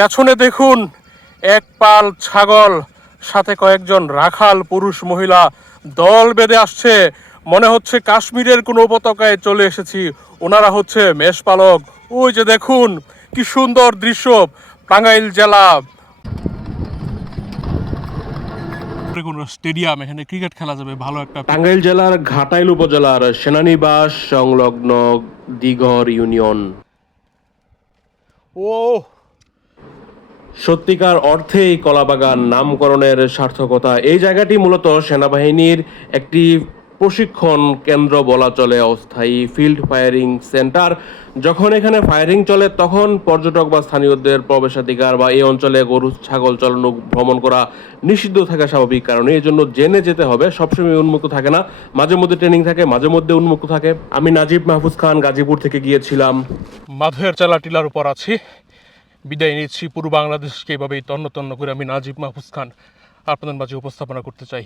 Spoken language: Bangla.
পেছনে দেখুন এক পাল ছাগল সাথে কয়েকজন রাখাল পুরুষ মহিলা দল বেঁধে আসছে। মনে হচ্ছে কাশ্মীরের কোনো উপত্যকায় চলে এসেছি। ওনারা হচ্ছে মেষপালক ওই যে দেখুন কি সুন্দর দৃশ্য টাঙ্গাইল জেলা। কোনো স্টেডিয়াম এখানে ক্রিকেট খেলা যাবে ভালো একটা টাঙ্গাইল জেলার ঘাটাইল উপজেলার সেনানিবাস সংলগ্ন দিঘর ইউনিয়ন। ও সত্যিকার অর্থেই কলাবাগান নামকরণের সার্থকতা। এই জায়গাটি মূলত সেনাবাহিনীর একটি প্রশিক্ষণ কেন্দ্র বলা চলে, অস্থায়ী ফিল্ড ফায়ারিং সেন্টার। যখন এখানে ফায়ারিং চলে, তখন পর্যটক বা স্থানীয়দের প্রবেশাধিকার বা এই অঞ্চলে গরু, ছাগল চালানো ভ্রমণ করা নিষিদ্ধ থাকা স্বাভাবিক কারণে। এই জন্য জেনে যেতে হবে, সবসময় উন্মুক্ত থাকে না। মাঝে মধ্যে ট্রেনিং থাকে, মাঝে মধ্যে উন্মুক্ত থাকে। আমি নাজিব মাহফুজ খান, গাজীপুর থেকে গিয়েছিলাম। মাধবের চালা টিলার উপর আছি। বিদায় নিচ্ছি। পুরো বাংলাদেশকে এভাবেই তন্ন তন্ন করে আমি নাজিব মাহফুজ খান আপনাদের মাঝে উপস্থাপনা করতে চাই।